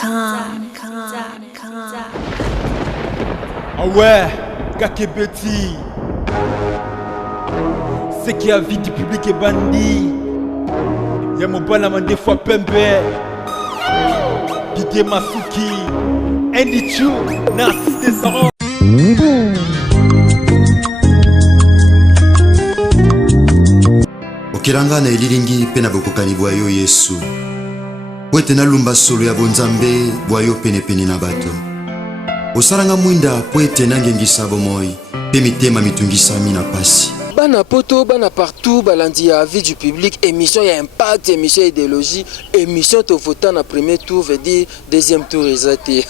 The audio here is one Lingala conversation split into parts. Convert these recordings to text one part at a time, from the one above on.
Ah ouais, Kakebeti. C'est qui a vie du public est bandit. Y'a mon bon des fois Pembe. Didier Masuki. Andy Chou. Narcisse Descendant. Okilanga na elilingi pena bokokani bwayo Yesu. Wete na lumba solo ya bonzambe bwayo pene pene na bato. Osalanga mwinda poete nangengisa bomoi pe mitema mitungisa mina pasi. Bana poto, bana partout, balandi à vie du public, émission y a impact, émission idéologie, émission to votant na premier tour veut dire deuxième tour exacté.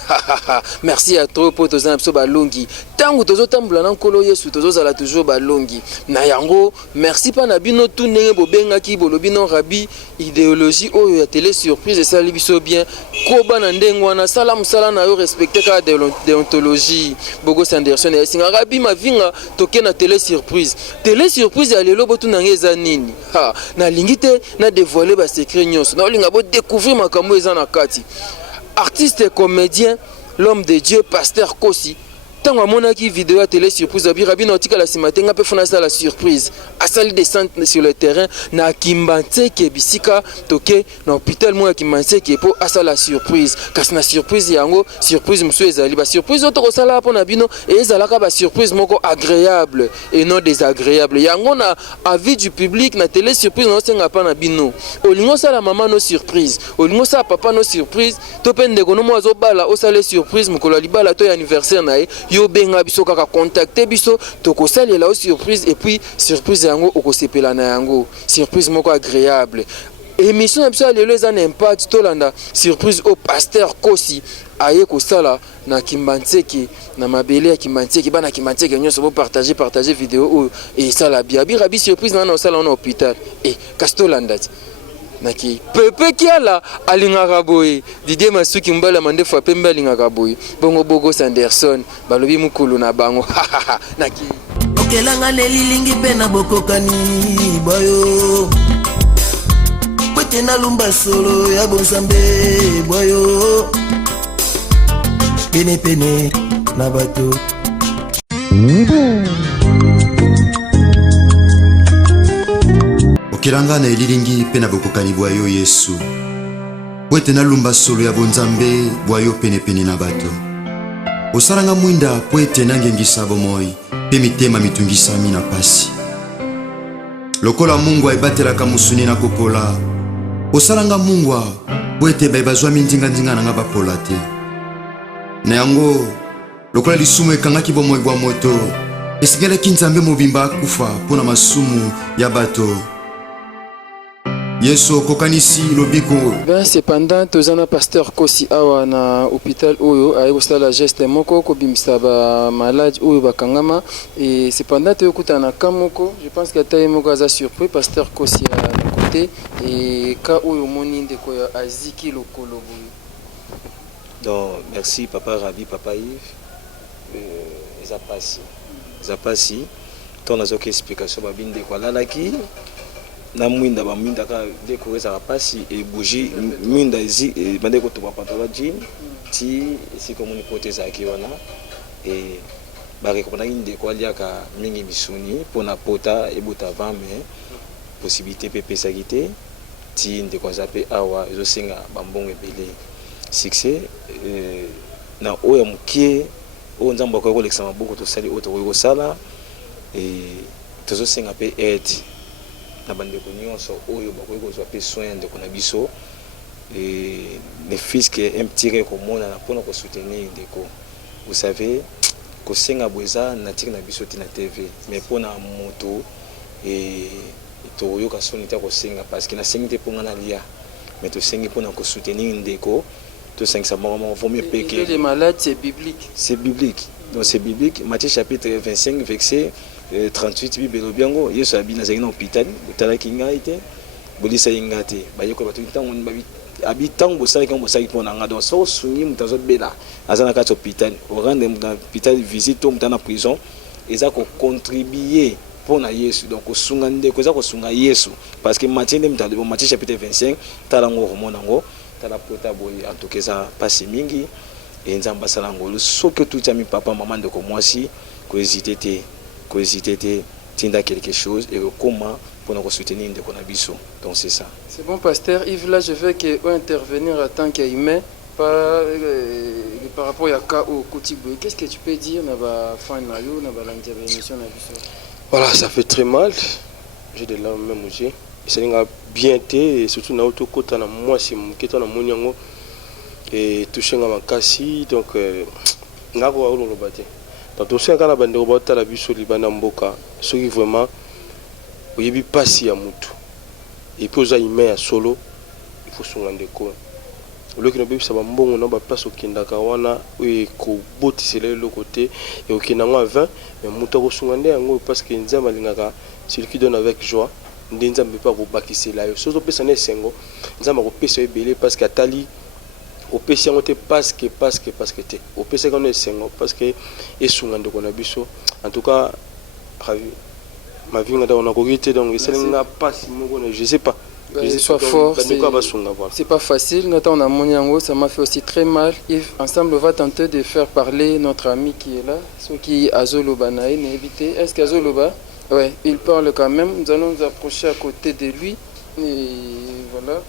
Merci à trop pour tous les balongi. Tango tozo tambula na nkolo Yesu tozo zala toujours balongi. Na yango, merci pa na bino tout ndenge bobenga ki bolobino rabi idéologie oyo ya télé surprise ça libiso bien. Ko bana ndengo wana sala musala na yo respecter ka déontologie. Bogo Sanderson ya singa rabi mavinga toke na télé surprise. Télé surprise ya lelo botu na ngeza nini. Ha, na lingite na dévoiler ba secret nyonso. Na linga bo découvrir makambo eza na kati. Artiste et comédien, l'homme de Dieu, pasteur Kosi. Tant à mon aki vidéo à télé surprise, Rabi Nautica la simatenga peut faire la surprise. À salle descente sur le terrain, na Kimbante qui est bisika, toke, na hôpital moi Kimbante qui est pour à la surprise. Parce na surprise yango, surprise monsieur ezali ba surprise autre sala pour nabino et ezalaka ba surprise moko agréable et non désagréable. Yango na avis du public na télé surprise non senga pa nabino. Olingo sala maman no surprise, olingo sala papa no surprise, to pende kono mo azobala o sala surprise mukolo libala to anniversaire na yo benga biso kaka contacter biso tokosalela o surprise et puis surprise yango okosepela na yango surprise moko agréable émission na biso lelo eza na impact tolanda surprise au pasteur Kosi aye kosala na Kimbantseke na mabele ya Kimbantseke bana Kimbantseke nyonso bo partager vidéo et ça la bien rabi surprise na osala na hôpital et kastolanda naki pepe kiala alingaka boye Didier Masuki mbala mandefu apembe alingaka boye bongo Bogo Sanderson balobi mukulu na bango naki okelanga lelilingi pena bokokani boyo kwete na lumba solo ya bonzambe boyo pene pene na bato Okilanga na elilingi pena bokokani bwayo Yesu. Wete na lumba solo ya bonzambe bwayo pene pene na bato. Osalanga mwinda poete nangengisa bomoi pe mitema mitungisa mina pasi. Lokola Mungu aibatelaka musuni na kopola. Osalanga Mungu poete baibazwa mindinga ndinga na bapola te. Na yango lokola lisumu ekangaki bomoi bwa moto. Esigelaki nzambe mobimba akufa pona masumu ya bato. Yesu kokanisi lobiko. Ben cependant tozana pasteur Kosi awa na hôpital oyo aye kosala geste moko ko bimisa ba malade oyo bakangama et cependant to kutana kamoko je pense que taye moko aza surpris pasteur Kosi à côté et ka oyo moni ndeko ya aziki lokolo boyo. Donc merci papa Rabi papa Yves ezapasi ton azoka explication babinde kwa lalaki na mwinda ba mwinda ka décorer ça pasi et bougie mwinda zi bande ko to ba pantalon jean ti si comme une hypothèse aki wana et ba rekomanda inde ko aliaka mingi misuni pona pota e bota va mais possibilité pepe sagité ti inde ko zape awa zo singa ba mbongo ebele succès na oya mukie o nzamba ko koleksa maboko to sali auto ko sala et tozo singa pe aide na bandeko nyonso oyo bakoki kozwa pe soin ndeko na biso et les fils qui aiment tirer komona na pona ko soutenir ndeko vous savez ko senga boza na tiki na biso tina TV mais pona moto et to yoka sonita ko senga parce que na sengi te ponga na lia mais to sengi pona ko soutenir ndeko to sengi sa maman vaut mieux péquer les malades c'est biblique donc c'est biblique Matthieu chapitre 25 verset 38 Bible biango Yesu abina zaki na hôpital utalaki ngai te bolisa inga te bayeko batu ntango babi habitant bosaki quand bosaki pona nga donc so sungi mutazo bela azana ka hôpital au rendre dans hôpital visite to mutana prison eza ko contribuer pona Yesu donc sunga ndeko eza ko sunga Yesu parce que Matthieu chapitre 25 talango romonango tala pota boy en tout cas ça passe mingi et nzamba sala ngolo soki tout ami papa maman de ko mwasi ko hésiter tinda quelque chose et comment pour nous soutenir de Konabiso. Donc c'est ça. C'est bon, pasteur Yves, là je veux que intervenir en tant qu'humain par rapport à cas au Koutiboué. Qu'est-ce que tu peux dire voilà, ça fait très mal. J'ai de larmes même aussi. C'est bien été et surtout dans l'autre côté moi c'est mon qui est dans mon yango et touché à ma cassi donc n'a pas le bâti. Donc aussi quand la bande de robot la biso libana mboka ce qui vraiment oyebi pasi ya mutu et puis oza humain ya solo il faut songa ndeko loki no bebisa ba mbongo na ba place okindaka wana oye ko botisela le côté et okinanga 20 mais mutu ko songa nde yango parce que nzamba lingaka celui qui donne avec joie nde nzamba pas ko bakisela yo sozo pesa na esengo nzamba ko pesa ebele parce que atali au PC on te parce que te au PC qu'on est single parce que et songa ndeko na biso en tout cas ma vie on a corrigé donc c'est n'a pas si je sais pas sois fort, c'est pas facile. On a mon yango, ça m'a fait aussi très mal. Et ensemble, on va tenter de faire parler notre ami qui est là, ce qui est Azoloba Naï, éviter. Est-ce qu'Azoloba, ouais, il parle quand même. Nous allons nous approcher à côté de lui. Et voilà.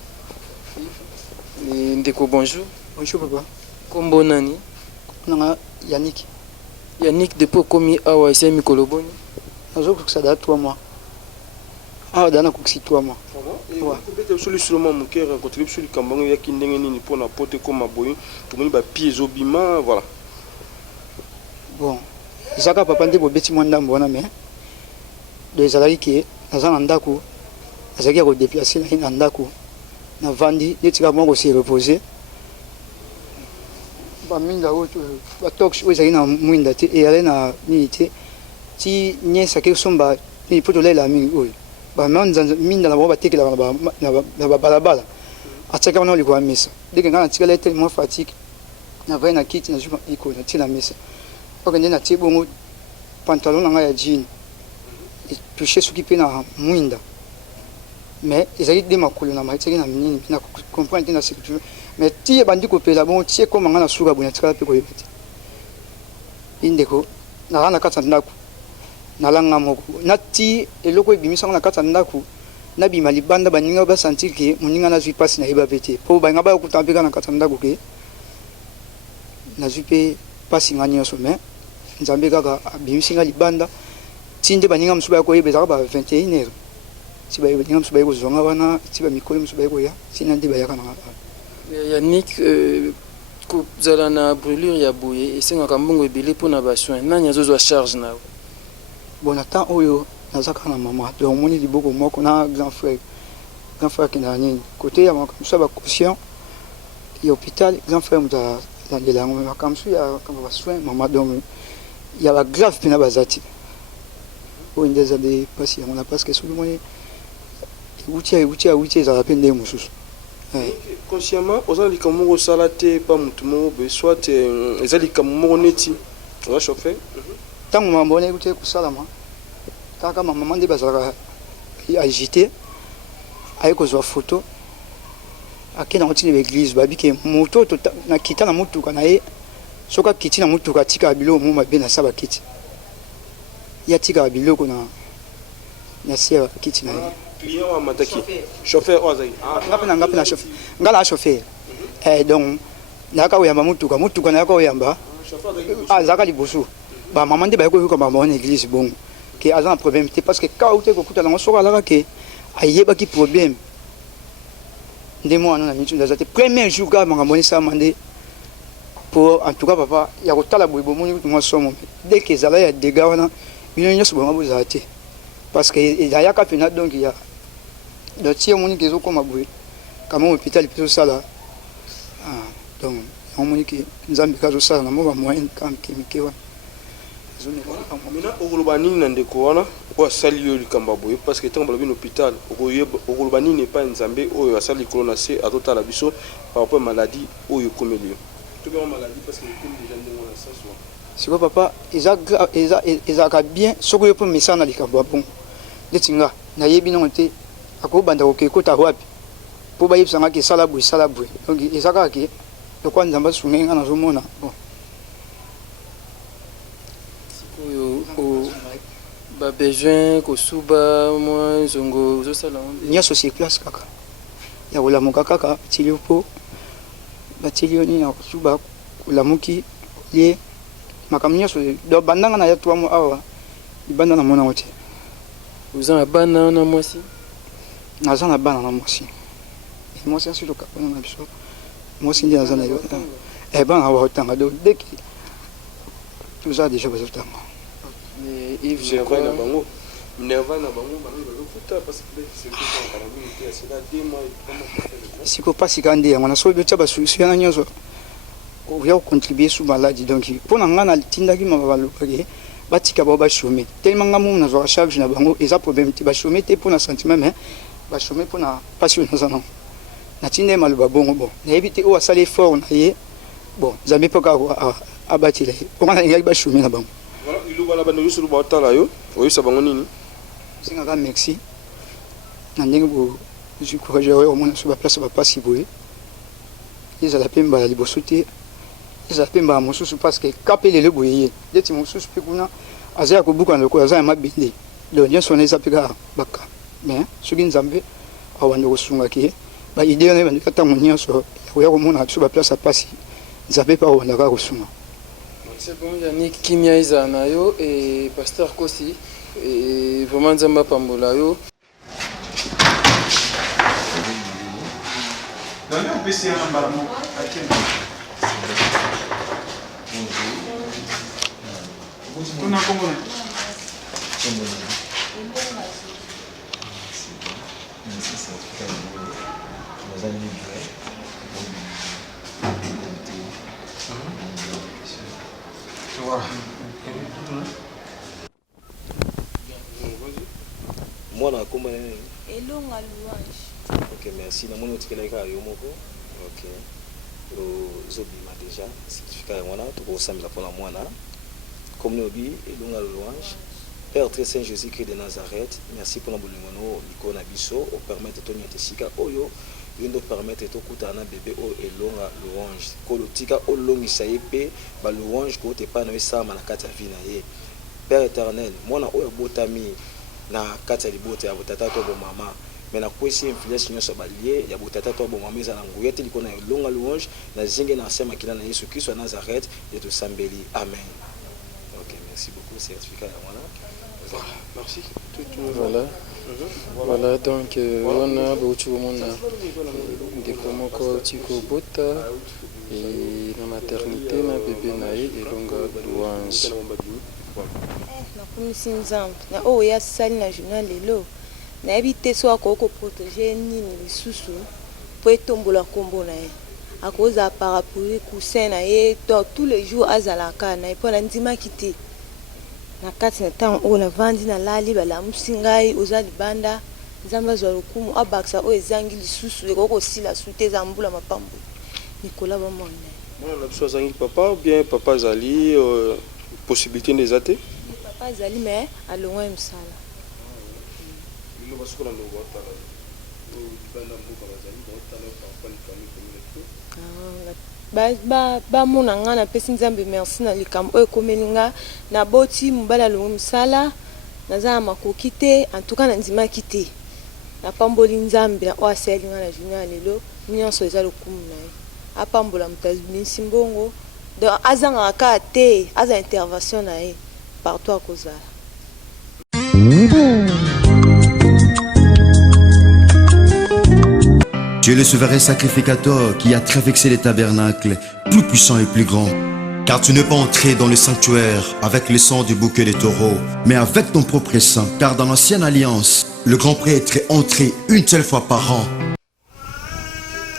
Ndeko, bonjour. Bonjour papa. Kombo nani? Nanga Yannick. Yannick depuis komi awa ese mikolo boni. Nazo kokisa da 3 mois. Ah dana kokisi 3 mois. Ouais. Peut-être seulement mon cœur contribue sur le cambango ya kindenge nini pour n'apporter comme aboyi tout le monde ba pieds obima voilà. Bon. Zaka papa ndebo beti mwanda mbona mais de zalaki ke nazana ndako azaki ko déplacer na ndako na vandi netika moko se reposer ba minda oto ba tox oza ina mwinda te e ale na ni te ti nyesa ke somba ni poto lela mingi oyo ba manza minda na ba tekela na balabala ataka na liko misa deke ngana tikala ete mo fatigue na vai na kiti na jupa iko na tina misa okende na tibongo pantalon na ya jean et toucher ce qui peut na mwinda mais ezali de makolo na maiteki na minini na comprendre na sécurité mais ti bandi ko pela bon ti ko manga na suka bunya tikala pe ko yebeti indeko na rana katsa ndako na langa moko na ti eloko ebimisa na katsa ndako na bima libanda baninga ba sentir que moninga na zui passe na eba beti po ba ngaba ko tampika na katsa ndako ke na zui pe passe ngani oso mais nzambe kaka bimisanga libanda tinde baninga msuba ko yebeza ba 21h si ba baninga msuba ko zonga wana si ba mikolo msuba ko ya sinandi ba yakana Yannick ko zala na brûlure ya boye esenga mbongo ebele pona ba soin nani azozo charge na bon attends oyo nazaka na mama donc moni liboko moko na grand frère qui na nini côté ya msuba conscient et hôpital grand frère muta dans de langue mais comme ça ya comme ba soin mama donc il y a la grave pena bazati o indeza de passer on a parce que souvent uti za peine de mususu consciemment aux gens qui comme salate pas mutumo be soit ezali comme neti on va chauffer tant mambo na uti ku salama kaka maman de bazaka agité ayiko zo photo akena otine l'église babike moto na kita na mutuka na ye soka kiti na mutuka tika bilo mo mabe na saba kiti ya tika biloko na sia kiti na client wa mataki chauffeur ozai ngapi na chauffeur ngala chauffeur donc naka oyamba mutuka naka oyamba zaka liboso ba maman de ba ko ko ba mon église bon que azan problème te parce que ka ute ko kuta na soka la ke ayeba ki problème ndemo ana na mitu ndazate premier jour ga manga moni sa mande pour en tout cas papa ya ko tala boy bomoni ko mo somo dès que zala ya dega wana bino nyoso bo ngabo zate parce que il y a ka pena donc il y a do tie moni ke zo ko maboy kama hôpital plutôt ça là donc on moni ke nzambe ka zo ça na mo ba moyen kam kimike wana mina okoloba nini na ndeko wana oyo asali yo likamba boye parce que ntango balobi na hôpital okoloba nini epai nzambe oyo asali likolo na se atotala biso par rapport maladie oyo ekomeli yo tobema maladie parce que ekomi déjà ndenge wana sa soa siko papa ezalaka bien soki oyo mpo mesa na likambo ya bongo neti nga nayebi nango te akobanda kokekota wapi po bayebisanga ke sala boye donc ezaka ke lokwa nzamba sungai nga nazomona bon ba besoin kosuba moi zongo zosala nyonso c'est classe kaka ya kolamuka kaka batili po batili oni na kosuba kolamuki lie makambo nyonso do bandanga na ya 3 mois awa libanda na mona wote oza na bana na mwasi naza na bana na mwasi mwasi nsi lokapona na biso mwasi nde naza na yo bana baotanga do deki toza déjà bazotanga Yves, je crois. siko pasika nde yango nasoki otya basolution yana nyonso oya kocontribue su maladi donc mpo na ngai natindaki balobaki batika bao bachome tellement nga momu nazwaka charge na bango eza problème te bachome te mpo na sentiment mais bachome mpo na mpasi oyo naza nango natinda ye maloba bongo bon nayebi te oyo asala effort na ye bon nzambe mpo kaka abatela ye mpo nga nalingaki bachome na bango ilubala bana yusu luba otala yo oyisa bango nini singaka merci na ndenge bozwi courage oyo omona so baplace bapasi boye ezala mpe mbala liboso te ezala mpe mbala mosusu parce que kape lelo boye ye neti mosusu mpe kuna aza ya kobukana lokola aza ya mabende lo nyonso wana eza mpe kaka baka mais soki nzambe awanda kosungaki ye baide wana ebandika ntango nyonso ya koya komona biso baplace apasi nzambe mpe awanda kaka kosunga. C'est bon, Yannick Kimia ezana yo et pasteur Kosi et vraiment nzamba pambola yo. Donnez un PC à un ballon. On a combien? Moi, on a combien? Elonga louange. Ok, merci. Nous avons dit que les gars, ok. Zobima déjà, certificat et moi, tout pour ça, pour la moine. Comme nous dit, Elonga louange. Père très Saint Jésus-Christ de Nazareth, merci pour nous bonheur, l'icône abisso, au permettre de te sika oyo. Une de permettre de kutana bébé o elonga louange kolotika o longisa yepe ba louange ko te pa na sama na kati ya vie na ye. Père éternel mwana oyo botami na kati ya libote ya botata to bo mama mais na kwesi influence nyonso balie ya botata to bo mama za na nguya te likona elonga louange na zinge na sema kila na Yesu Kristo na Nazareth et to sambeli amen. OK, merci beaucoup certificat ya mwana. Voilà, merci. Voilà. Voilà, donc on a beaucoup de monde des promos Tiko Bota et la maternité na bébé naïe et longa louange. Na komisi nzambe na oyo ya sali na journal lelo na yebi so akoko protéger nini lisusu po etombola kombo na ye akoza parapluie coussin na ye tous les jours azalaka na po na ndima kiti na kati na temps oyo na vandi na lali balamusi ngai oza libanda nzambe azwa lokumu abakisa oyo ezangi lisusu ekokosila su te eza mbula mapambo nikola bamona mwana na biso azangi papa ou bien papa azali possibilité nde eza te papa azali mais alongwa ye mosala bamona nga napesi nzambe merci na likambo oyo ekomeli nga naboti mobali alongwa mosala naza na makoki te antuka na ndimaki te napamboli nzambe na oyo asali nga na journée ya lelo nyonso eza lokumu na ye apambola moto abimisi mbongo donc azangaka kaka te aza intervention na ye partout akozala. Tu es le souverain sacrificateur qui a traversé les tabernacles, plus puissant et plus grand. Car tu n'es pas entré dans le sanctuaire avec le sang du bouquet de taureaux, mais avec ton propre sang. Car dans l'ancienne alliance, le grand prêtre est entré une seule fois par an.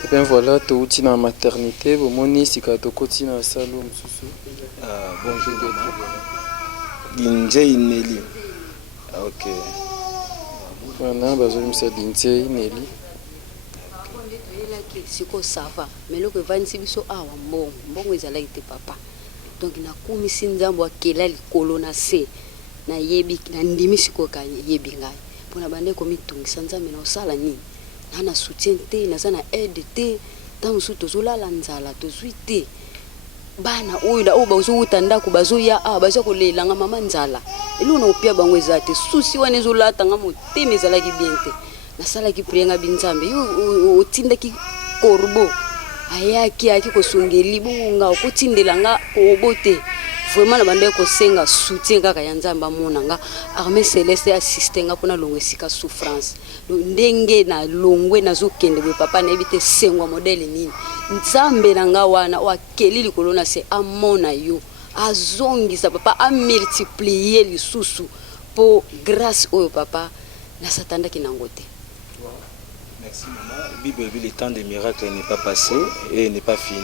Et bien voilà, tu es dans la maternité, vous moni si tu es dans la salle. Bonjour, Dinje Ineli. Ok. Voilà, je me Dinje Ineli. Siko sava mais loko vanisi biso awa mbongo ezalaki te papa donc nakumisi nzambo akela likolo na se nayebi na ndimi sikoka yebi ngai mpona bandeko mitungisa nzambe na osala nini na soutien te naza na aide te ntango mosusu tozolala nzala tozwi te bana oyo na oyo bazowuta ndako bazoya baza kolelanga mama nzala eloko na kopia bango eza te susi wana ezolatanga motema ezalaki bien te nasalaki priere nga binzambe yo otindaki korbo ayaki kosungeli bonga okotindela nga kobo te vraiment na bande kosenga soutien kaka ya nzambe amona nga armée céleste assiste nga mpona longo esika souffrance ndenge na longwe nazokende boye papa nayebi te sengwa modele nini nzambe na nga wana oyo akeli likolo na se amona yo azongisa papa amultiplier lisusu mpo grâce oyo papa nasatandaki nango te. Merci maman. Bible dit le temps des miracles n'est pas passé et n'est pas fini.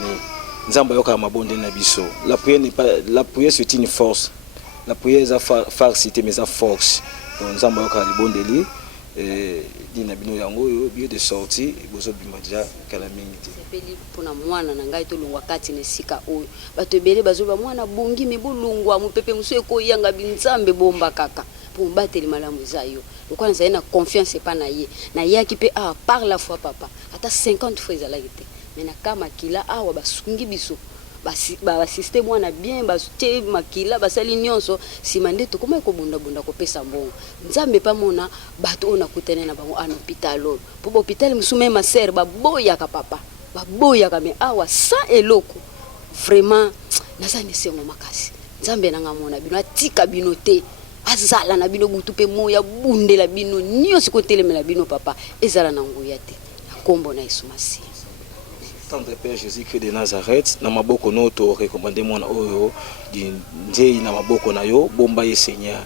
Nzamba yoka mabonde na biso. La prière c'est une force. La prière est farce mais ça force. Donc nzamba yoka libonde li dina bino yango yo bio de sortie bozo bimadia kala mingi te. Sepeli pona mwana na ngai to longwa kati ne sika oyo. Bato ebele bazoba mwana bongi me bolungwa mupepe muso ekoyanga binzambe bomba kaka. Pour battre malamu zayo. Pourquoi nous avons na confiance pas na ye qui peut par la foi papa ata 50 fois ezala gite mais na kama kila awa basungi biso ba système mwana bien ba te makila basali nyonso simande to koma ko bunda ko pesa mbongo nzambe pa mona bato ona kutene na bango an hôpital po hôpital musume ma sœur ba boya ka papa ba boya ka me awa sa eloko vraiment nazane sengo makasi nzambe na ngamona bino atika bino te azala na bino butu pe moya bundela bino nyonso kotelemela bino papa ezala na nguya te kombo na Yesu Masihi. Tendre Père Jésus-Christ de Nazareth na maboko noto recommandé mwana oyo di nzei na maboko na yo bomba ye Seigneur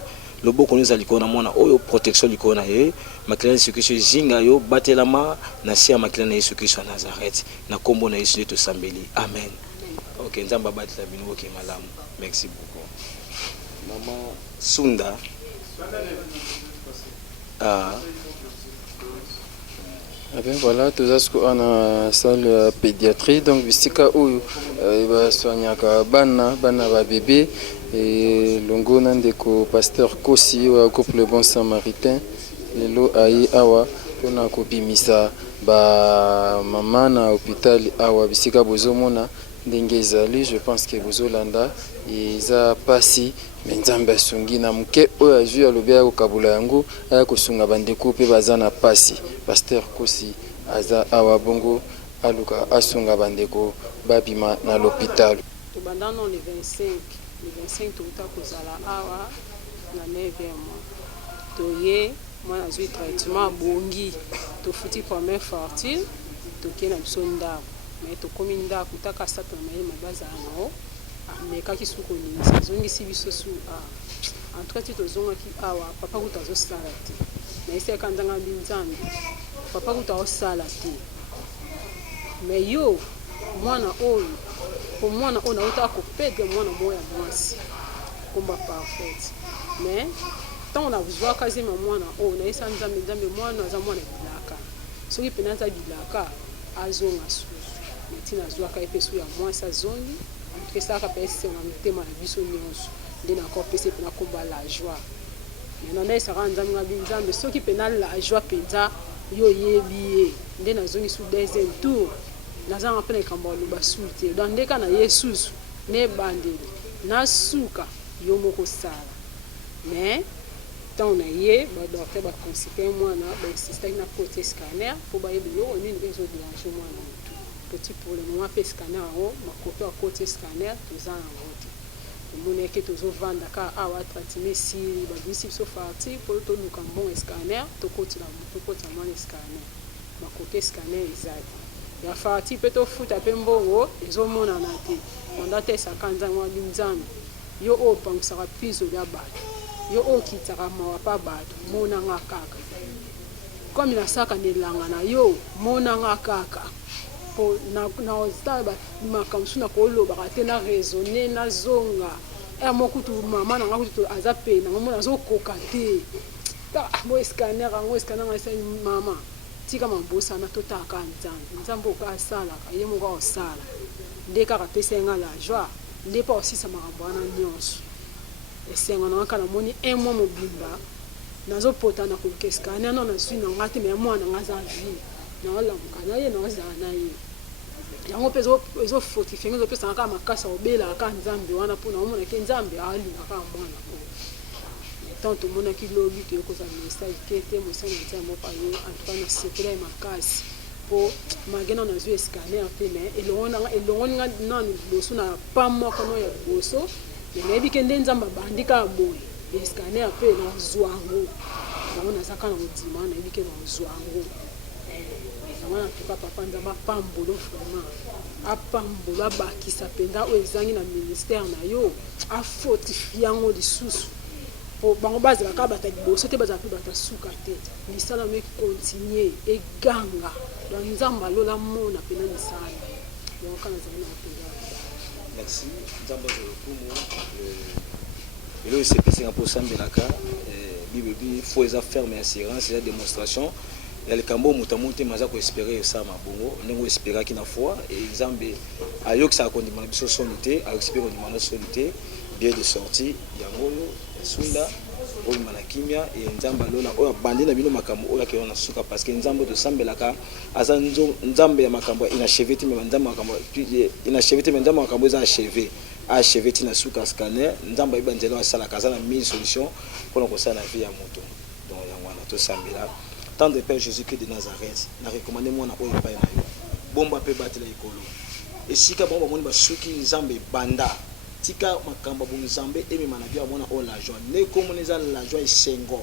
loboko neza likona mwana oyo protection likona ye makila Yesu Kristo zinga yo batelama na sia makila na Yesu Kristo na Nazareth na kombo na Yesu to sambeli amen. OK nzamba batela bino OK malamu. Merci beaucoup. Maman Sunda bien voilà tous en a salle pédiatrie donc bisika oyo ba soignaka bana ba bébé et longo nandeko pasteur Kosi wa couple bon samaritain lelo ai awa pona ko bimisa ba mama na hôpital awa bisika bozomona ndenge ezali je pense que bozolanda eza pasi Nzambe asungi na muke oyo azwi alobi akokabula yango akosunga bandeko mpe baza na pasi pasteur Kosi aza awa bongo aluka asunga bandeko babima na l'hôpital. Tobandano le 25 tukuta kozala awa na 9e mois toye mwana azwi traitement bongi tofuti première fortune toke na biso ndako mais tokomi ndako taka sata na mayele mabazala nao mais kaki suko ni zongisi biso su en tout cas ti tozongaki awa papa kuta azosala te na ese kanzanga binzambe papa kuta osala te mais yo mwana oyo po mwana oyo nauta kopedre mwana moya mwasi komba parfait mais tant on a besoin quasiment mwana oyo na ese nzambe mwana aza mwana bilaka soki pena aza bilaka azonga susu mais tina azwaka epesu ya mwasi azongi ça a passé en mitema na biso nyonso nde na encore pese pena komba la joie maintenant na esaka nzambe nga binzambe soki pena la joie penza yo yebi nde nazongi su deuxième tour nazanga pena ikambo loba suite donc ndeka na Yesu ne bandeli na suka yo moko sala mais tant na ye ba docteur ba consulter mwana ba insister na côté scanner pour ba yebi yo nini bezo déranger mwana petit pour le moment pe scanner en ma copie à côté scanner tous en route mon équipe toujours vendre car awa traitement si ba bisi so parti pour to luka bon scanner to côté la to côté mon scanner ma copie scanner exact ya parti pe to futa pe mbongo ezo mona na te on date sa kanza mwa binzambe yo o pangisa ka piso ya bato yo o kitaka mawa pa bato mona nga kaka comme la saka ne langa na yo mona nga kaka po na ozitaba makamsu na koloba kate na raisonner na zonga mokutu mama na ngakutu azape na ngomona zokoka te mo scanner ngasa mama tika mambosa na totaka nzambe okasala kaye moko osala ndeka kapesa nga la joie ndepa osisa makambo wana nyonso esengo na kana moni mois mobimba nazopota na kokescanner na nazwi na ngate me mwana ngaza vie naolamuka na ye naozala na ye yango mpe ezofortifie ezopesanga kaka makasi obelaka nzambe wana mpona omonaki nzambe alingaka mwana oyo tant tomonaki lobi toyokoza message ke te mosala na nzambe moko ayo antuka na sekela ye makasi mpo magena nazwi escanner te me elongoni nga nanu liboso na pa moko no ya liboso me nayebi ke nde nzambe abandi kaka boye escanner mpe nazwa yango yango nazaka na kodima nayebi ke nazwa yango yango natuka papa nzambe apambolo vraiment apambolo abakisa mpenza oyo ezangi na ministère na yo afortifie yango lisusu po bango bazalaka bata liboso te bazala mpe bata suka te misala no ekontinue eganga donc nzambe alola mona mpena misala yango kana ezali na mpenza. Merci nzambe azolokumu elo esepesenga mpo osambelaka bibebi fo eza ferme assurance eza démonstration ya likambo moto amotema aza koespere esala mabongo ndenge oesperaki na foi nzambe ayokisaka kondima na biso soni te ayokisi mpe kondima na soni te bien de sortie yango oyo esunda oyima na kimia nzambe alola oyo abandi na bino makambo oyo akeo na suka parce que nzambe tosambelaka aza nzambe ya makambo inachevé te me nzambe makambo inachevé te me nzambe makambo eza achevé ti na suka scanner nzambe ayeba nzela asalaka aza na 1000 solution mpona kosala na vie ya moto donc yango wana tosambela tant de Père Jésus-Christ de Nazareth na recommandé mwana oyo epai na yo bomba mpe batela ekolo esika bango bamoni basuki nzambe banda tika makambo bo nzambe emema na bia mwana oyo la joie ne komona eza la joie esengo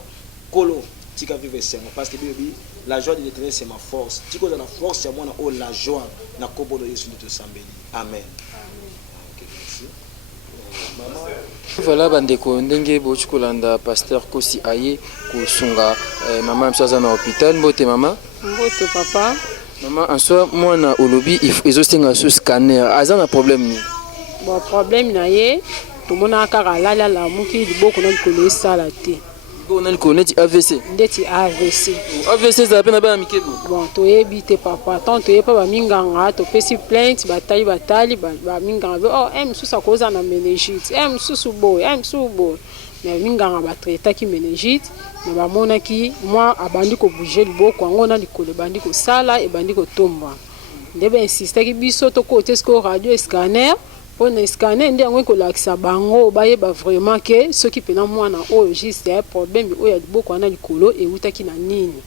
kolo tika vivre esengo parce que bibi la joie de l'éternel c'est ma force tika la force ya mwana oyo la joie na kobodo Yesu nito sambeli amen. Voilà bandeko ndenge bochi kolanda pasteur Kosi aye kosunga mama msaza na hôpital mbote mama mbote papa mama en soi mwana olobi ezostenga so scanner aza na problème ni bon problème na ye tomona kaka lala la muki liboko na likolo esala te on a le connaît AVC ndeti AVC AVC za pena ba mikebo bon toyebi te papa tant toyepa ba minganga to pesi plainte batali ba minganga oh msusa koza na meningite msusu boy msusu boy mais minganga ba traita ki meningite mais ba mona ki moi abandi ko bouger liboko ngo na likolo bandi ko sala e bandi ko tomba ndebe insister ki biso to côté sco radio scanner on scanner ndi yango kolakisa bango bayeba vraiment que ce qui pena mwana oyo juste un problème oyo ya liboko wana likolo eutaki na nini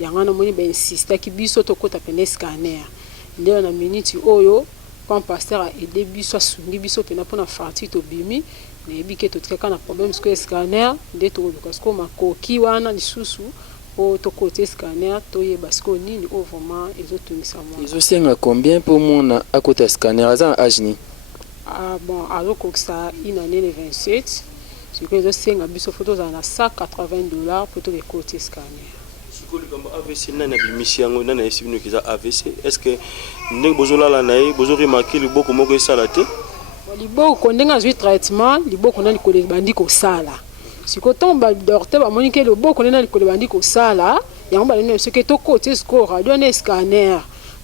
yango na moni ba insister ki biso to kota pena scanner ndi na minute oyo quand pasteur a aidé biso asungi biso pena pona farti to bimi na ebike to tika na problème sco scanner ndi to parce que makoki wana lisusu o to côté scanner to yeba sco nini o vraiment ezotungisa mwana ezosenga combien pour mona à côté scanner aza âge ni ah bon alors que ça une année le 27 ce que je sais ngabiso photo za na $180 pour tout le côté scanner siko likambo AVC nana bimisi yango nana esibino kiza AVC est-ce que ndenge bozolala naye bozo remarquer liboko moko esala te liboko ndenga zwi traitement liboko na likolo bandi ko sala siko tomba docteur ba monique liboko na likolo bandi ko sala yango ba nene ce que to côté score radio na scanner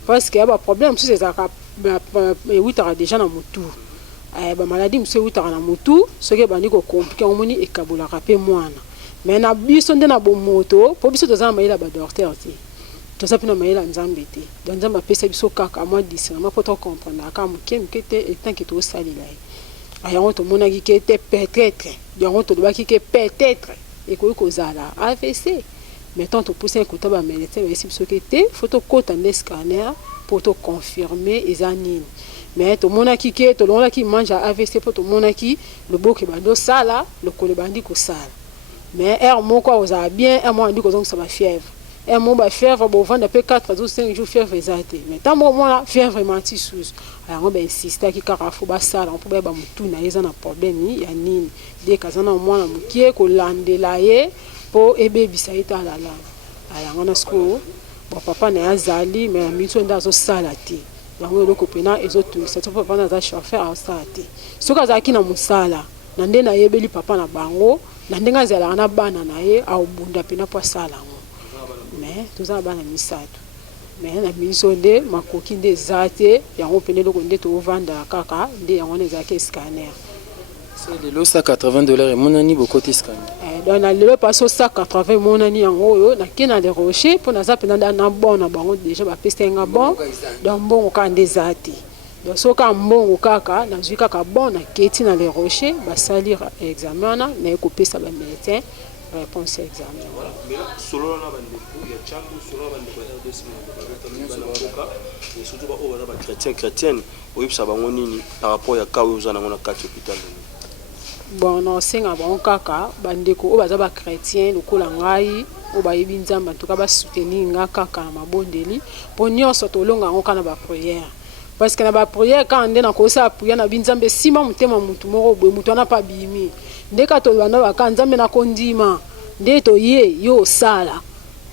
parce que y a ba problème sur ces arabes utara déjà na mutu ba maladie mse utara na mutu soki bandi ko compliquer omoni ekabola rapé mwana mais na biso nde na bomoto po biso tozana mayela ba docteur ti toza pina mayela nzambe te donc nzambe apesa biso kaka moi discernement pour to comprendre aka mke te etant que to salila ayango to mona ki ke te peut-être yango to dobaki ke peut-être ekoki kozala AVC mais tant to pousser un côté ba médecin mais si biso ke te photo kota nde scanner pour te confirmer ezanine mais to mona ki ke to lona ki mange AVC pour to mona ki le boke bando sala le kole bandi ko sala mais moko oza bien moi ndi ko donc ça va fièvre mo ba fièvre bo vendre peu 4 ou 5 jours fièvre ezate mais tant moi fièvre menti sous alors ben insister ki kaka fo ba sala on peut ba mutu na eza na problème ya nini de kazana mwana mukie ko landela ye po ebe bisaita la alors on a sko bon papa na azali mais mito ndazo sala te yango eloko pena ezotungisa to papa na za chauffeur a sala te soki azalaki na mosala na nde nayebeli papa na bango na ndenge azalaka na bana na ye aobunda pena po asala yango mais toza na bana misato mais na miso nde makoki nde eza te yango pene eloko nde tovanda kaka nde yango na ezalaki scanner c'est lelo $180 emonani bokoti scanner donc na lelo paso 180 monani yango oyo nake na le rocher mpo naza mpenza na bon na bango déjà bapesenga bon donc mbongo kaka nde eza te donc soka mbongo kaka nazwi kaka bon naketi na le rocher basali examen wana naye kopesa bamédecin réponse ya examen solo na bandeko ya changu solo na bandeko ya RDC et surtout ba oba ba chrétienne oyebisa bango nini par rapport ya kawe ozana ngona kati hôpital bon non senga bango kaka bandeko oyo baza bachrétien lokola ngai oyo bayebi nzambe en tout cas basoutenir nga kaka na mabondeli mpo nyonso tolonga yango kaka na baprière parce que na baprière kaka nde nakosala prière na binzambe nsima motema mutu moko boye mutu wana mpa bimi nde kaka tolanda baka nzambe nakondima nde toye yo osala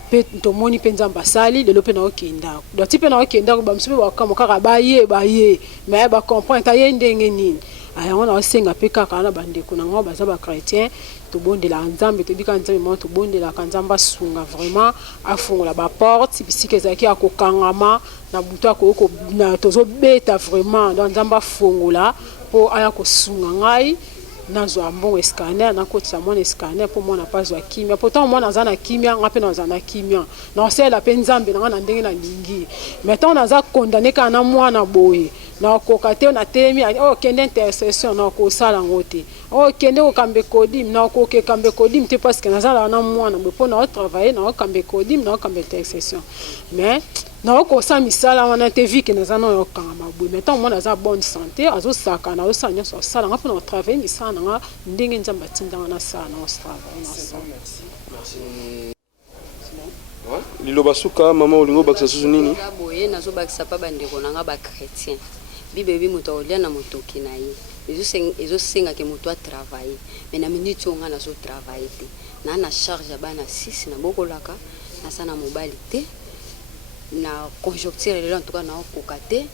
mpe tomoni mpe nzambe asali lelo mpe naokendako doti mpe naokendako bamosu mpe bakamo kaka baye me bacomprendre taye ndenge nini yango naosenga mpe kaka na bandeko na ngo baza bachrétien tobondela nzambe tobika nzambe moko tobondelaka nzambe asunga vraiment afungola baporte bisika ezalaki ya kokangama na butu akoki tozobeta vraiment donc nzambe afungola mpo aya kosunga ngai nazwa mbongo scanner nakotisa mwana scanner mpo mwana pazwa kimia pourtant mwana aza na kimia nga mpe naza na kimia naosala mpe nzambe nanga na ndenge nalingi mais ntango naza condamné kaka na mwana boye nakoka te natemi okende intercession nakosala yango te okende kokambe kodim nakokekambe kodim te parce que nazalaka na mwana boye mpo naotravaille naokambe kodim naokambe intercession mais naokosala misala wana te vike naza na oyo okangama boye mais ntango mwana aza bonne santé azosaka naosala nyonso asala nga mpo na otravaille misala nanga ndenge nzambe atindanga nasala naotravaille nasala liloba suka mama olingo bakisa susu nini boye nazobakisa pa bandeko nanga bachrétien bibebi moto aolia na motoki na ye ezosengaka moto atravaille mais na minute oyo nga nazotravaille te naa na charge ya bana 6 nabokolaka naza na mobali te na conjoncture lelo en tout cas naokoka te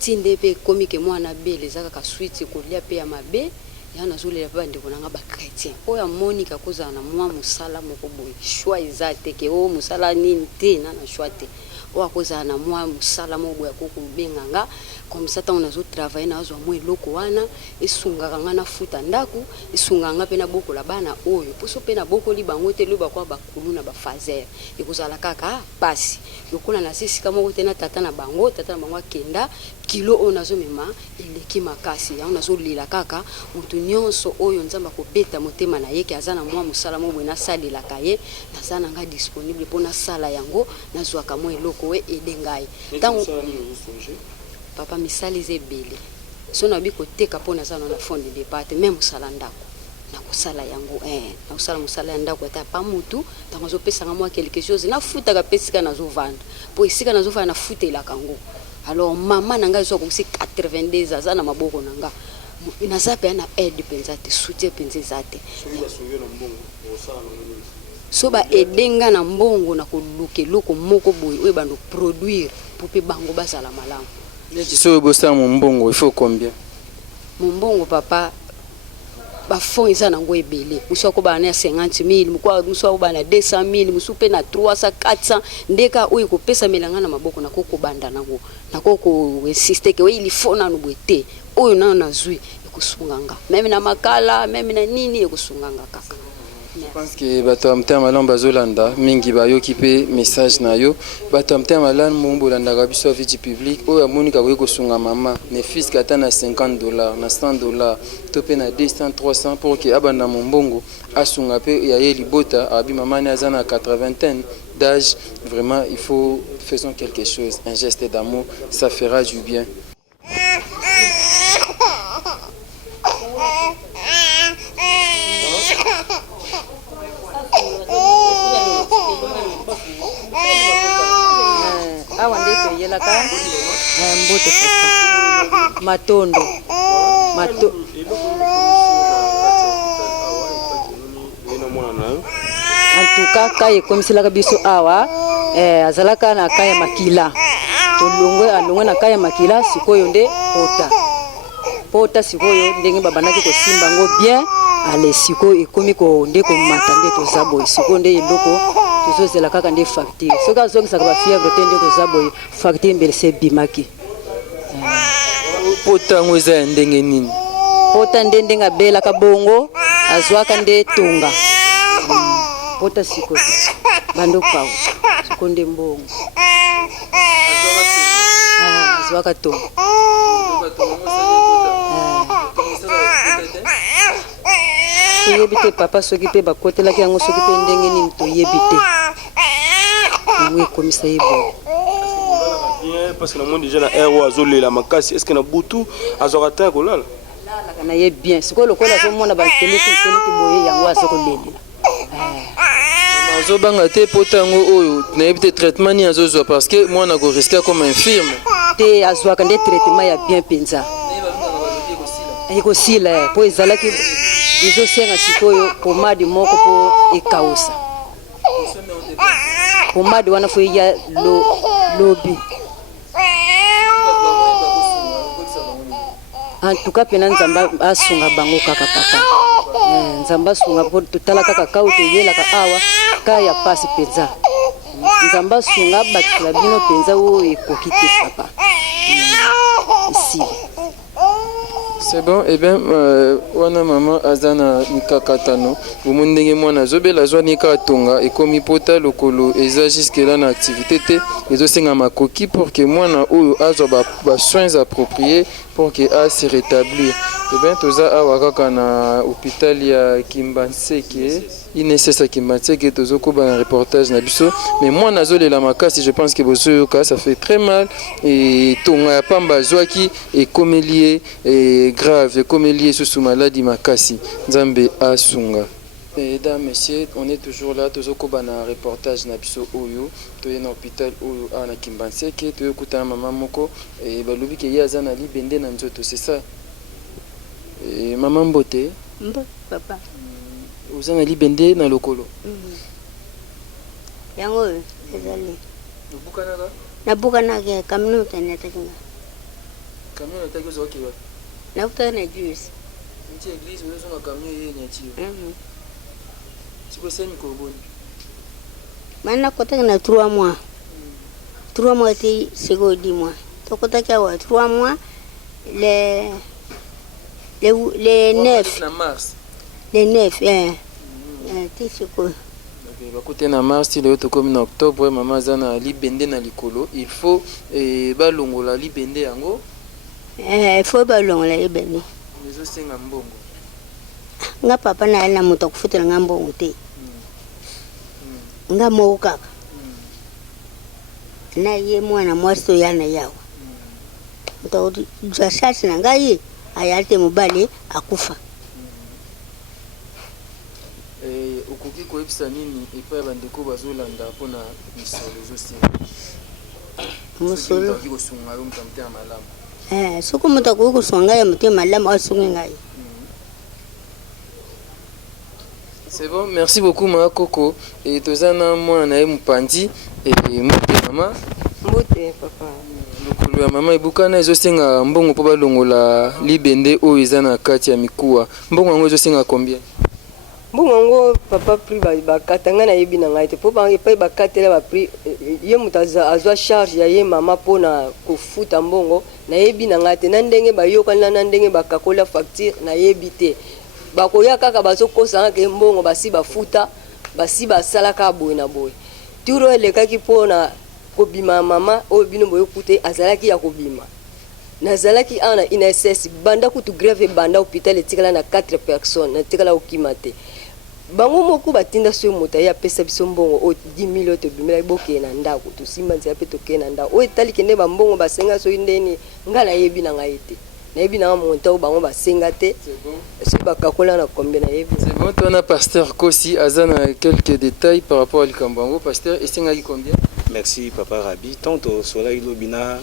ti nde mpe ekomi ke mwana bele eza kaka switi kolia mpe ya mabe ya nazolela mpe bandeko nanga bachrétien oyo amonika kozala na mwa mosala moko boye shwa eza te ke o mosala nini te na na shwa te oyo akozala na mwa mosala moko boye akokobenganga comme ça ntango nazotravaille nazwa mwa eloko wana esungaka nga nafuta ndako esungaka nga mpe nabokola bana oyo poso mpe nabokoli bango te loyo bakwa bakulu na bafaser ekozala kaka pasi lokola nasi esika moko te na tata na bango akenda kilo oyo nazomema eleki makasi yango nazolela kaka moto nyonso oyo nzambe akobeta motema na ye ke aza na mwa mosala moko boye nasalelaka ye naza na nga disponible mpo nasala yango nazwaka mwa eloko we edengai ntango papa misali eza ebele so nabi koteka mpo naza na fond de départ me mosala ndako nakosala yango nakosala mosala ya ndako ata pa mutu ntango azopesanga mwa quelque chose nafutaka mpe esika nazovanda mpo esika nazovanda nafutelaka yango alors mama na ngai ezokomisi 82 aza na maboko na nga naza mpe na aide mpenza te soutien mpenza eza te so baedenga na mbongo na koluka eloko moko boye oyo bando produire mpo mpe bango bazala malamu neti so obosala mombongo il faut combien mombongo papa bafond eza nango ebele mosu akobala na 50 000 mosu akobala na 200 000 mosu mpe na 300 400 ndeka oyo kopesa melanga na maboko nakokobanda nango nakokoinsiste ke oyo ilifo nano boye te oyo nano nazwi ekosunganga meme na makala meme na nini ekosunganga kaka. Je pense que bato ya motema malamu bazolanda mingi bayoki mpe message na yo bato ya motema malamu mombolandaka biso ya vie du public oyo amonika koki kosunga mama ne fiske ata na $50 na $100 to mpe na 200 300 pour ke abanda mombongo asunga mpe ya ye libota abi mama ne aza na 80 d'âge. Vraiment il faut faisons quelque chose, un geste d'amour, ça fera du bien. Awa nde toyelaka mbote festa matondo antuka kaya ekomiselaka biso awa azalaka na kaya makila alongwe na kaya makila sikoyo nde pota sikoyo ndenge babandaki kosimba ngo bien ale sikoyo ekomi nde komata nde toza boye sikoyo nde eloko tozozela kaka nde facture soki azongisaka bafièvre te nde toza boye facture mbele se bimaki pota yango eza ya ndenge nini? Pota nde ndenge abelaka bongo azwaka nde tonga pota siko bando pao sikonde mbongo zwaka to toyebi te papa soki mpe bakotelaki yango soki mpe ndenge nini toyebi te yango ekomisa ye bo parce que na monde déjà na air azolela makasi est-ce que na butu azwaka te kolala na ye bien sikoyo lokola azomona bateleki boye yango azokolelela azobanga te po ntango oyo nayebi te traitement nini azozwa parce que mwana koriske comme infirme te azwaka nde traitement ya bien mpenza ekosila mpo ezalaki ezosenga sikoyo pomade moko mpo ekausa pomade wana fo eya lobi en tout cas pena nzamba asunga bango kaka papa nzamba asunga po totala kaka kau toyelaka awa ka ya pasi mpenza nzamba asunga bakila bino mpenza oyo ekoki te papa esili. C'est bon, eh bien, wana mama azana nikakatano bomoni ndenge mwana azobela azwa nika tonga ekomi pota lokolo eza jusque là na activité te ezosenga makoki pour que mwana oyo azwa ba soins appropriés pour que a se rétablir. Eh bien, toza awa kaka na hôpital ya Kimbanseke INSS à Kimbanseke tozokoba na reportage na biso mais mwana azolela makasi je pense que bozoyoka ça fait très mal et tonga ya pamba zwaki ekomelie et grave comme lié sous maladie makasi Nzambe asunga. Mesdames, messieurs, on est toujours là, toujours comme un reportage na biso oyo, toye na hôpital oyo na Kimbanseke, toye kuta maman moko et balobi ke yaza na libende na nzoto, c'est ça. Et maman Mbote, papa. Oza na libende na lokolo. Yango ezali. Bukanaka? Na bukanaka kamno tenetekinga. Kamno nataki zo kiwa. Na futa na juice. Nti église wezo na kamno yeye nyatio. Siko semi ko boni. Mana kota na 3 mois. 3 mois ti siko 10 mois. To kota kwa 3 mois les 9 na mars. Les 9 ti siko. Bakote na mars le to comme na octobre mama zana libende na likolo il faut balongola libende yango faut balongola libende mezo senga mbongo nga papa na moto kufutela nga mbongo te nga mo kaka na ye mwana mwasto yana yawa to ja shasi na ngai ayate mobali akufa okoki koyebisa nini epai ya bandeko bazolanda mpona misolo ezosenga musolo okoki kosunga yo moto ya motema malamu soki moto akoki kosunga ngai ya motema malamu asungi ngai. C'est bon, merci beaucoup ma Coco. Et tozana mwana na ye mupandi et mote mama mbote papa lokolo ya mama ebukana ezosenga mbongo mpo balongola libende oyo eza na kati ya mikuwa mbongo yango ezosenga combien? mbongo yango papa prix bakatanga na yebi na ngai te mpo epai bakatela bapris ye moto azwa charge ya ye mama mpona kofuta mbongo na yebi na ngai te na ndenge bayokana na ndenge bakakola facture na yebi te bakoya kaka bazokosanga ke mbongo basi bafuta basi basalaka boye na boye turo elekaki mpona kobima mama oyo bino boyokute azalaki ya kobima nazalaki ana INSS banda kutu grève banda hôpital etikala na 4 personnes etikala okima te bango moko batinda so moto ya pesa biso mbongo o 10 000 tobimela boke na ndako tosimba nzela pe toke na ndako o etali kende ba mbongo basenga so ndeni ngala yebi na ngai te na yebi na monta bango basenga te so bakakola na combien na yebi. C'est bon, toi na pasteur Kosi azana quelques détails par rapport à Likambango pasteur esengaki combien? Merci papa Rabi tonto sola ilobina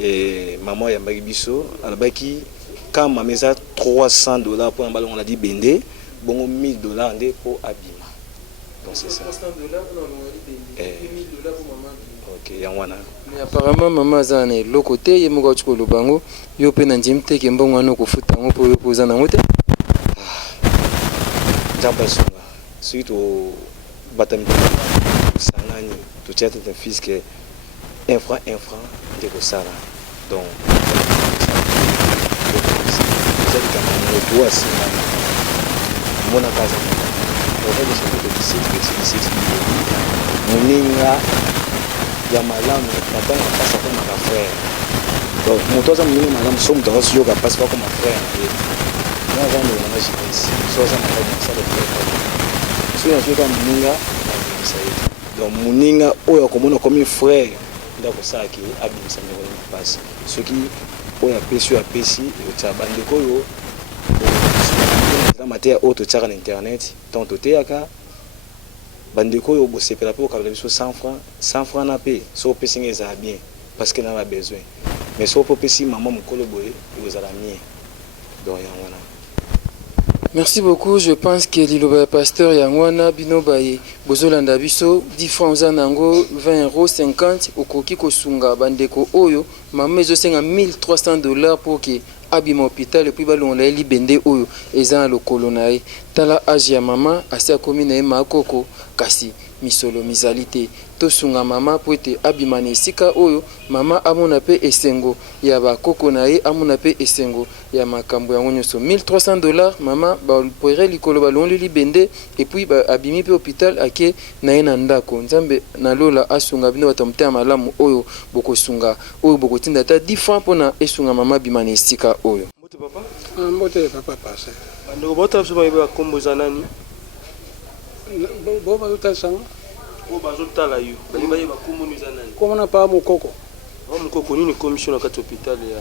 et maman ya Mabiso alabaki quand ma mesa $300 pour un ballon on a dit bende bon $1000 ndé pour abima donc c'est ça $300 non $1000 pour maman. OK yangwana mais apparemment maman azana le côté yemuka chiko lobango yo pe na njimte ke mbongo ano kofuta ngo po yo poza na ngote jamba songa surtout batam sanani tout ça est un fils que un franc de Kosara donc vous êtes quand même doit c'est mon casa proverbe chapitre 17 verset 17 moninga ya malamu na ntango apasi akomaka frère donc moto aza moninga malamu so moto akosi yoka apasi bakoma frère na ye nga aza ndeko nanga jeunesse so aza na kati mosala frère soki nasoyoka moninga abimisa ye donc moninga oyo akomona komi frère nde akosalaki abimisa ndeko nanga mpasi soki oyo apesi oyo apesi otia bandeko oyo mateya oyo totiaka na internet donc toteyaka bandeko oyo bosepela mpe okabela biso 100 francs na mpe so opesi nga ezala bien parce que na ba besoin mais so mpe opesi mama mokolo boye ekozala mie donc yango wana. Merci beaucoup. Je pense que le pasteur Yangwana Binobaye Bozolanda Biso 10 francs zanango 20 euros 50 okoki kosunga bandeko oyo mama ezosenga $1300 pour que abima hôpital et puis balonga eli bende oyo eza lokolo na ye tala age ya mama asi akomi na ye makoko kasi misolo mizali te tosunga mama po ete abima na esika oyo mama amona pe esengo ya bakoko na ye amona pe esengo ya makambo yango nyonso $1300 mama bapoere likolo balongoli libende et puis abimi pe hôpital ake na ye na ndako nzambe nalola asunga bino bato motema malamu oyo bokosunga oyo bokotinda ata 10 francs mpona esunga mama abima na esika oyo. Mbote papa pase bandeko bota biso bayeba bakombo eza nani bo bazotala sango oyo bazotala yo bayeba bakombo eza nani komona pa mokoko mokoko nini commission na kati hôpital ya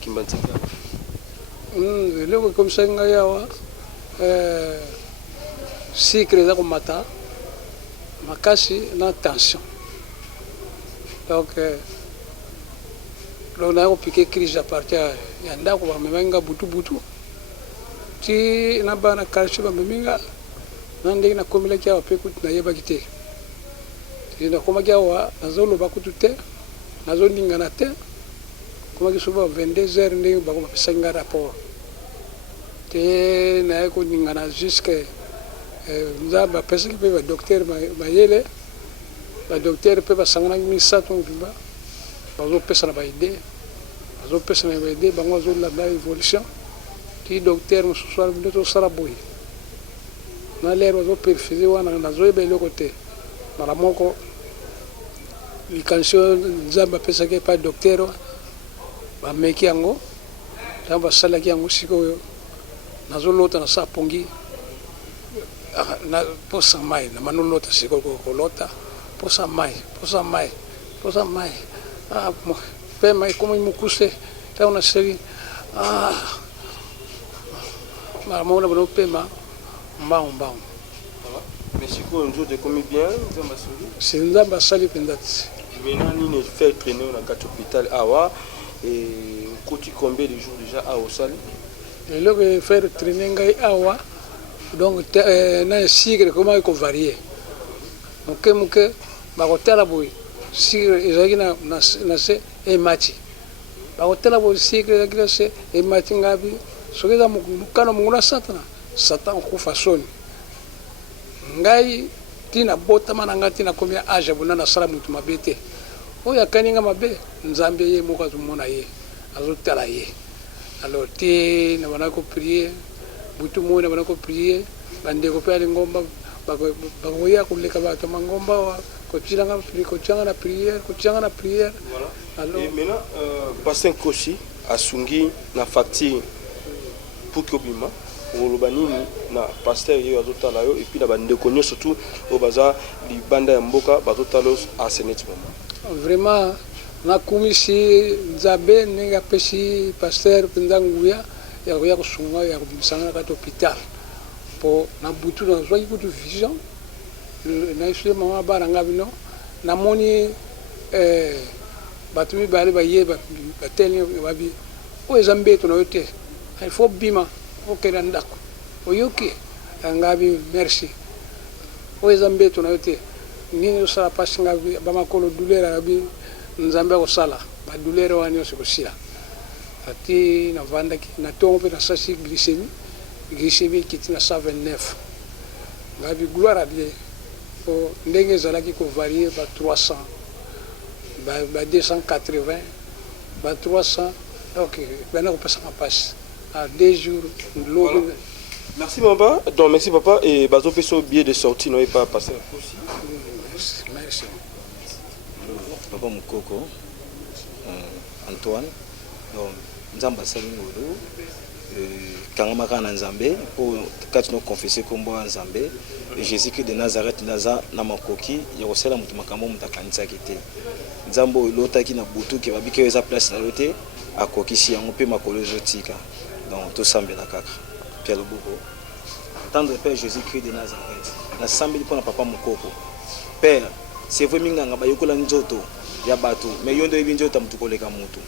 Kimbantika eloko komisa ngai awa sucre eza komata makasi na tension donc lo na kopike crise à partir ya ndako bamemaki nga butu ti na bana calcium bameminga na ndenge nakomelaki awa mpe kutu nayebaki te nakomaki awa nazoloba kutu te nazoningana te komaki soba 22h ndenge bapesaki nga rapport te naye koningana jusque nzambe apesaki mpe badocteur mayele badocteur mpe basanganaki misato mobimba bazopesana baide bango bazolanda évolution ti docteur mosusu wana bino tosala boye na lere bazoperfuse wana nazoyeba eloko te mara moko likanisi nzambe apesaki epai docteur bameki yango ntango basalaki yango sikoyo nazolota nasa pongi posa mai namanolota sikoyo kolota posa mai mpe mai komi mokuse ntango naseli maramona banopema mbango mais sikoyo nzoto ekomi bien nzambe asali si nzambe asali mpenza te maintenant nini faire traîner na kati hôpital awa okoti combien de jours déjà awa osali eloko faire traîner ngai awa donc na sucre komaki kovarie moke bakotala boye sucre ezalaki na se emati bakotala boye sucre ezalaki na se emati ngabi soki eza mokano mongo na satan okufa soni ngai ntina botama na ngai ntina komi age bona nasala motu mabe te oyo akani nga mabe nzambe ye moko azomona ye azotala ye alors te na bana koprie butu moi na bana koprie bandeko mpe ali ngomba bakoya koleka bato mangomba wa kotianga na prière alors et maintenant Bassin Koshi asungi na facture pour que obima oloba nini na pasteur yo azotala yo et puis na bandeko nyonso surtout oyo baza libanda ya mboka bazotala asenet mama vraiment nakumisi nzambe ndenge apesi pasteur mpenza nguya ya koya kosunga ya kobimisanga na kati hôpital mpo na butu nazwaki kutu vision naisue mama baranga bino namoni bato mibale baye bateli babi oyo eza mbeto na yo te il faut bima okenda ndako oyoki ngabi merci oyo eza mbeto na yo te nini osala mpasi ngabi bamakolo douleur abi nzambe akosala badouleur wana nyonso ekosila ati navandaki na ntongo mpe nasasi glycémie ekiti na 129 ngabi gloire à Dieu po ndenge ezalaki kovarie ba 300 ba 280 ba 300 donc bana kopesaka mpasi à 2 jours Merci papa. Donc merci papa et bazo peso billet de sortie non pas passer aussi. Merci. Papa Mukoko, Antoine, donc Nzamba Salingolo, Kangamaka Nzambe, pour quand nous confesser comme bon Nzambe, Jésus-Christ de Nazareth Naza Namakoki, Yerosela Mutumakamo Mutakanisa Kite. Nzambo lota qui na butu qui va biquer sa place na loté, à Koki si on peut makolo zotika. Donc tout semble la kaka. Pierre Bobo. Tendre Père Jésus-Christ de Nazareth. Na sambi pour papa Mukoko. Père, c'est vrai minganga bayokola nzoto ya batu mais yondo ebinjo tamtukoleka mutu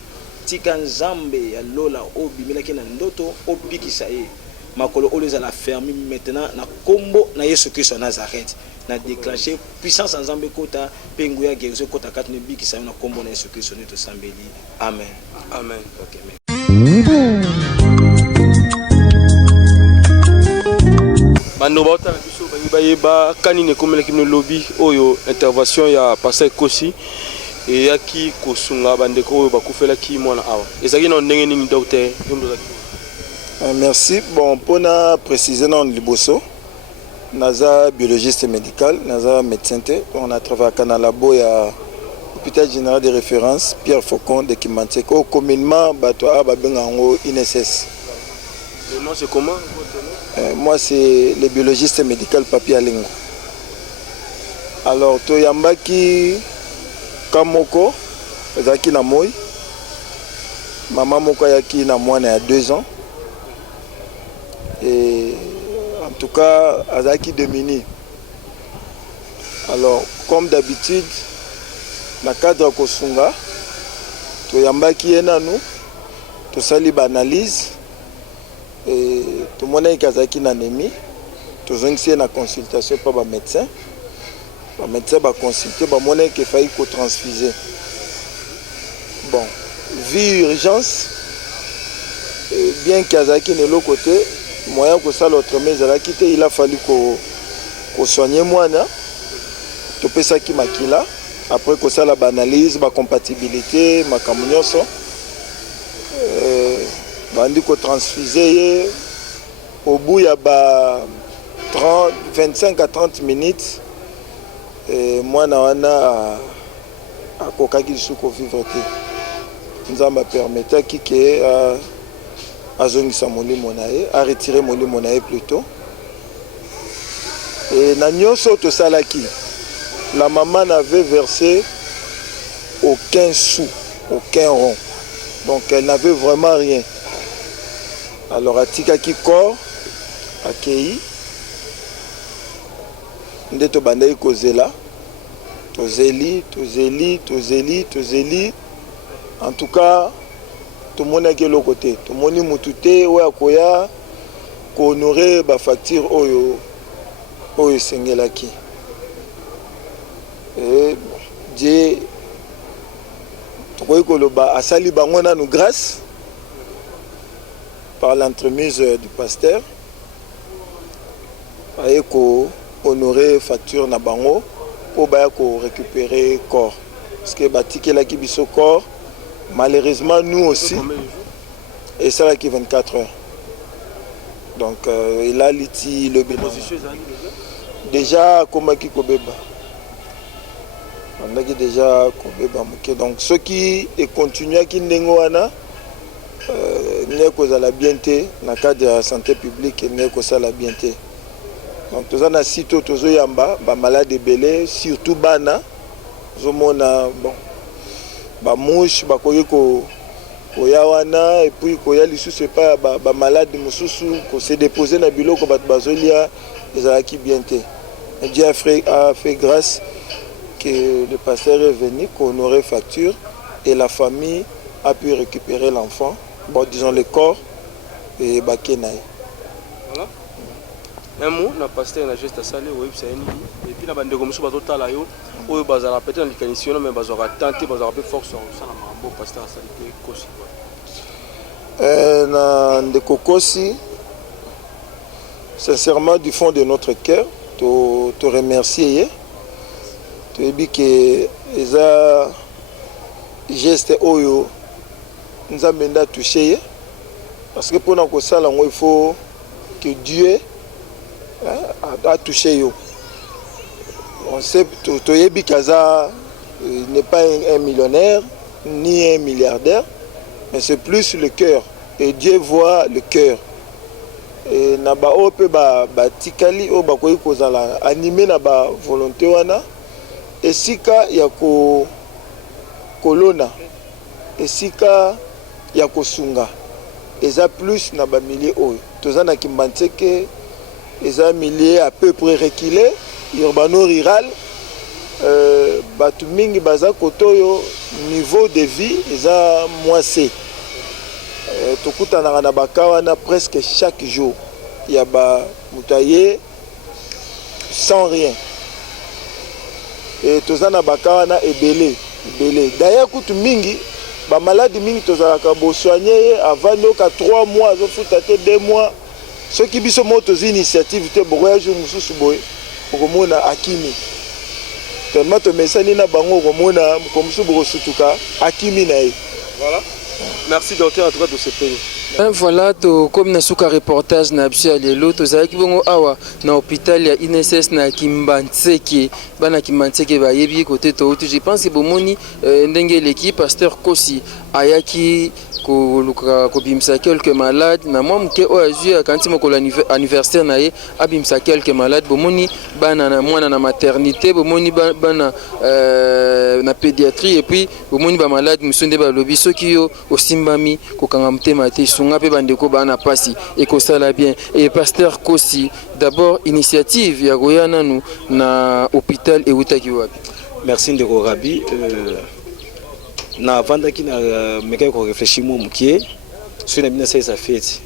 tika nzambe ya lola obimelaki na ndoto obikisa ye makolo oleza la fermi maintenant na kombo na Yesu Christ na Nazareth na déclencher puissance nzambe kota pengu ya guérison kota katne bikisa na kombo na Yesu Christ ne to sambeli amen Amen. OK Bando bota biso bayeba kanine komela kimno lobby oyo intervention ya pasteur Kosi et yaki kosunga bandeko oyo bakufela ki mwana awa ezaki na ndenge nini docteur yomdoza ki merci bon pona préciser non liboso naza biologiste médical naza médecin on a travaillé à labo ya hôpital général de référence Pierre Faucon de Kimanteko communément bato aba bengango INSS. Le nom c'est comment? Moi c'est le biologiste médical Papi Alingo. Alors toyambaki kamoko ezaki na moi maman moko yaki na mwana ya 2 ans et en tout cas azaki domini. Alors comme d'habitude na cadre kosunga toyambaki enanu tosali ba analyse et tout le monde est kazaki na anémie tozongisi na consultation par ba médecin va consulter ba monnaie qui failli ko transfuser. Bon, vu urgence bien kazaki ne l'autre côté moyen que ça l'autre mais il a fallu ko soigner moi na to pesa ki makila après que ça la analyse ba compatibilité ma kamunyoso bandi ko transfuser au bout il y a 25 à 30 minutes et moi na akokaki suko vivre te nzamba permettait ki azongisa molimo na ye a retirer molimo na ye plutôt et na nyonso to salaki la maman n'avait versé aucun sou aucun rond donc elle n'avait vraiment rien. Alors atika ki corps akei ndeto bandai kozela tozeli en tout cas tout le monde est de côté tout le monde est mutute oya koya ko honorer ba facture oyo sengelaki et Dieu tokoyi koloba asali bango nanu grâce par l'entremise du pasteur aye ko honorer facture na bango pour baya ko récupérer corps parce que batikela ki biso corps malheureusement nous aussi et ça là qui 24 heures donc il a liti le déjà comment qui kobeba on a déjà kobeba moké donc ceux qui est continué qui ndengo wana n'y a cause à la bienté dans le cadre de la santé publique n'y a cause à la bienté donc tous en sito tous yamba ba malade belé surtout bana zomona bon ba mouche ba koyeko koyawana et puis koya lisusu pas ba malade mususu ko se déposer na biloko bat bazolia ezalaki bienté Dieu a fait grâce que le pasteur est venu qu'on honorer facture et la famille a pu récupérer l'enfant. Bon, disons le corps et Bakenaï. Voilà. Un mot, le pasteur a juste à saluer, et puis la bande de commission totale, où bazar peut-être en mécanicien, mais bazar a tenté, bazar a fait force, ça n'a pas un bon pasteur à saluer Kosi. De Kokosi, sincèrement du fond de notre cœur, te remercier. Tu dis que les gestes oyo nous avons touché parce que pour nous ça il faut que Dieu a touché yo. On sait Toyebi Kaza n'est pas un millionnaire ni un milliardaire, mais c'est plus le cœur. Et Dieu voit le cœur. Et naba ope ba tikali o ba koyi kozala animé na ba volonté wana. Et sika ya ko kolona. Et sika ya ko sunga. Eza plus na ba milliers oyo. Tozana kimbantseke eza milliers à peu près reculé, urbano rural. Batu mingi baza kotoyo niveau de vie eza moissé. Tokutana na bakawana presque chaque jour. Il y a ba mutaye sans rien. Et tozana bakawana ebele. D'ailleurs kutu mingi ba malade mingi tozalaka bo soigner avant noka 3 mois zo futate 2 mois. Ceux qui biso moto initiative te boyage mususu boy okomona akimi. Tellement to mesani na bango okomona mukomsu bosutuka akimi na ye. Voilà. Merci docteur en tout cas de ce pays. Voilà, comme nasuka reportage na biso ya lelo tozalaki bongo awa na hôpital ya INSS na Kimbantseke bana Kimbantseke bayebi côté to je pense que bomoni ndenge l'équipe pasteur Kosi ayaki ko bimsa quelques malades na moi mke o azui quand mokolo anniversaire na ye abimsa quelques malades bomoni bana na mwana na maternité bomoni bana na pédiatrie et puis bomoni ba malade musonde ba lobi soki yo osimbami ko kanga mtema te sunga pe bandeko bana pasi et ko sala bien et pasteur Kosi d'abord initiative ya goyana nu na hôpital et utaki wapi. Merci ndeko Rabi. Na vandaki na meka ko réfléchir mo mukie sur na bina ça fête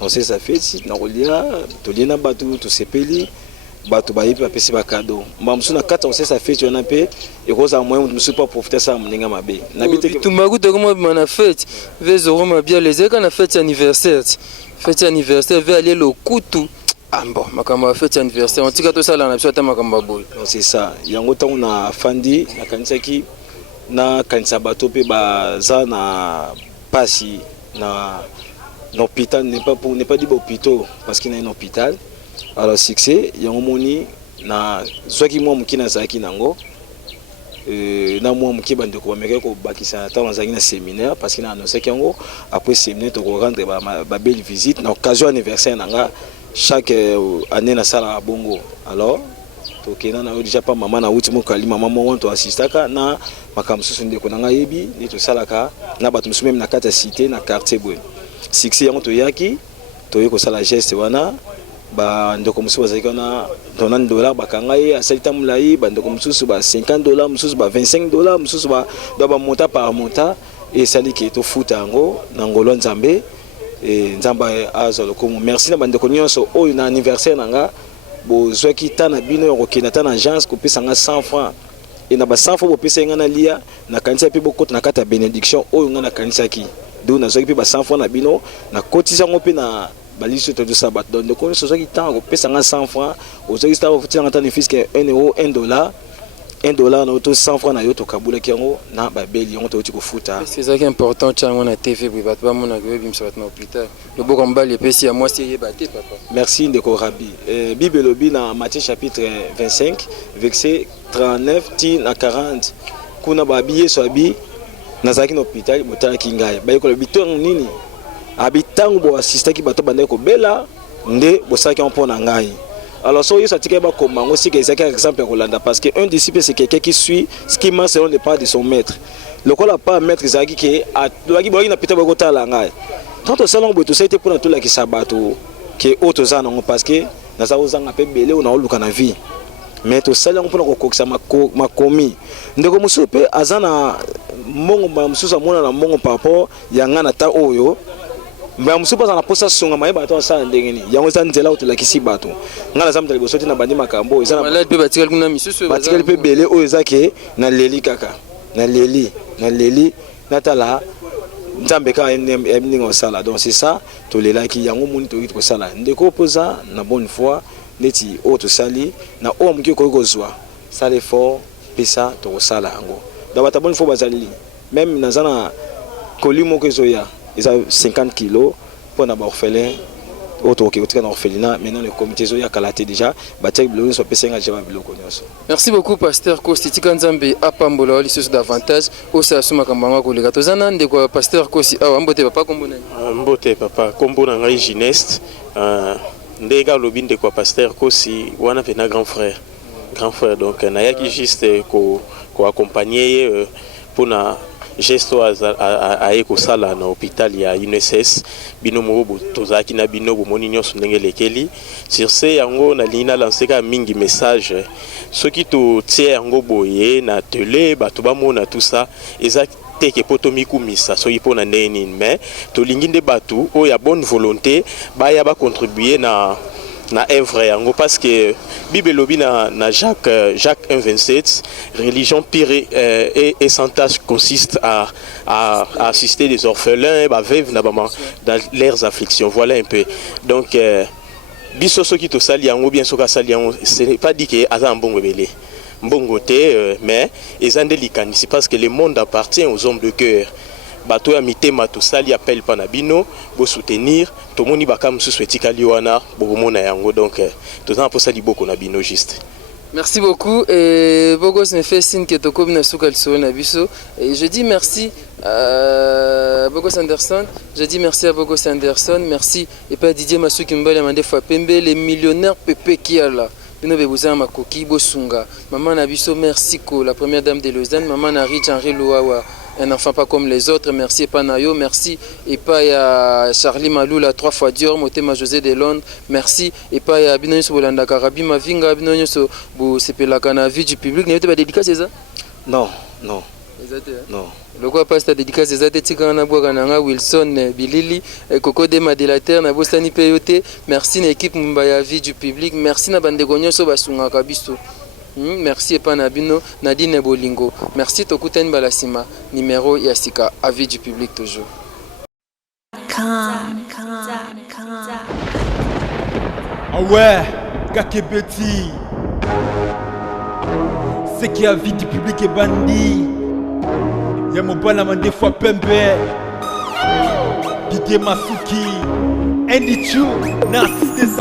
on sait ça fête na kolia to liena batu to sepeli batu bayipi ba pesi ba cadeau mbamsu na kata on sait ça fête on a pe et koza moyen de pas profiter ça mninga mabe na bite tumbaku to comme na fête vezo roma bien les eka na fête anniversaire veut aller le kutu ambo makamba fête anniversaire on tika to sala na biso ta makamba boy c'est ça yango tango na fandi na kanisaki na kanisa bato pe baza na pasi na hôpital n'est pas dit hôpital parce qu'il y a un hôpital alors succès yango moni na soki mo mukina zaki nango na mo muki bande ko meka ko bakisa ta wanzaki na séminaire parce qu'il a annoncé yango après séminaire to rendre ba belle visite na occasion anniversaire nanga chaque année na sala bongo alors tokena na déjà pas maman na ultimo kali maman mo to assistaka na makamsusu ndeko nanga yebi ni to salaka na bato musu même na kata cité na quartier boy succès yango to yaki to yeko sala geste wana ba ndeko musu bazaki na $90 bakanga ye asalita mulai ba ndeko musu ba $50 musu ba $25 musu ba do monta par monta et sali ki to futa yango na ngolo nzambe et nzamba azolo comme merci na ba ndeko nyonso oyo na anniversaire nanga bo zwaki tana bino yo kokina tana agence ko pesa nga 100 francs et na ba 100 francs bo pesa nga na lia na kanisa pe boko na kata bénédiction oyo nga na kanisa ki do na zwaki pe ba 100 francs na bino na kotisa ngo pe na baliso to do sabat donc ko so zwaki tana ko pesa nga 100 francs o zwaki sta ko tana tana fisque $1 $1 na auto 100 francs na yo to kabula kiango na ba beli yango to ko futa c'est ça qui est important chango na TV bi bat ba mona ko bimsa na hôpital le boko mbali pesi ya moi c'est yebate papa. Merci ndeko Rabi. Bible lobi na Matthieu chapitre 25 verset 39 ti na 40 kuna ba biye so abi nazaki na hôpital motala kingai ba ko lobi to nini abitango bo assistaki bato bande ko bela nde bosaki on pona ngai. Alors, so yo satika ba komango si que c'est un exemple à Rolanda parce que un disciple c'est quelqu'un qui suit ce qui marche selon les pas de son maître. Le quoi la pas maître zaki que a doaki boyi na pita ba ko tala ngai. Tant au salon bo to ça été pour na tout la ki sabato que autres za non parce que na za ozanga pe belé on a luka na vie. Mais to salon pour ko kokisa makomi. Ndeko musu pe azana mongo ba musu mona na mongo papo yanga na ta oyo. Mais musu pas na posa songa mai bato sa ndengeni yango za nzela utulakisi bato ngala za mtali bosoti na bandi makambo ezana malade pe batikali kuna misusu batikali pe belé oyo zake na leli kaka na leli natala nzambe ka emninga sala donc c'est ça to lelaki yango moni to ko sala ndeko posa na bonne foi neti o to sali na o mki ko kozwa sala fort pesa to sala yango da bata bonne foi bazali même nazana kolimo ko zoya ils ont 50 kilos pour un orphelin autre qui est en orphelinat maintenant le comité zo ya kalaté déjà batek biloko so pesenga jeba biloko nyonso. Merci beaucoup pasteur Kosti Tikanzambe apambola lisoso davantage osa suma kambanga kolega tozana ndeko pasteur Kosi awa mbote papa kombona mbote papa kombona ngai Gineste ndega lobi ndeko pasteur Kosi wana pena grand frère donc nayaki juste ko accompagner pour na gesto a ekosala na hôpital ya UNSS bino mobo tozaki na bino bomoni nyonso ndenge lekeli sur ce yango na lina lanceka mingi message soki to tie yango boye na télé bato bamona tout ça exact que poto mikumisa soki pona ndeni mais to lingi nde bato o ya bonne volonté baya ba contribuer na œuvre yango parce que Bible lobi na Jacques 1:27 religion pire et sans tâche consiste à assister les orphelins veuves dans leurs afflictions. Voilà un peu donc biso soki to sali yango bien soka sali yango ce n'est pas dit que aza mbongo belé mbongo te mais ezande likanisi parce que le monde appartient aux hommes de cœur. Bato ya mitema to sali appel panabino bo soutenir to moni bakam su etikali wana bo mona yango donc to za pour sali boko na bino juste. Merci beaucoup et Bogos me fait signe que tokobi na sukal so na biso et je dis merci à Bogos Anderson, je dis merci à Bogos Anderson, merci et pas Didier Masuki Mbale mande fois Pembe les millionnaires Pepe qui a là. Bino bebuza makoki bosunga. Maman na biso merci ko la première dame de Lausanne, maman na Rich Henri Loawa. Un enfant pas comme les autres, merci Panayo, merci et pas à Charlie Malou la 3 fois Dior, Motema José de Londres, merci et pas à Binonyo Bolanda Karabi Mavinga Binonyo so bo sepelaka na vie du public, n'était pas dédicace c'est ça? Non. Non. Le quoi passe ta dédicace c'est ça tika na bwa kananga Wilson Bilili Coco de Madelater na bosani peyote, merci na équipe Mbaya vie du public, merci na bande gonyo so basunga kabiso. Merci Epanabino, Nadine Bolingo. Merci Tokuten Balasima, numéro Yassika, avis du public toujours. Ah ouais, Kakebeti. C'est qui avis du public est bandit. Y'a mon bon amant des fois Pembe. Didier Masuki. Andy Chou, Narcisse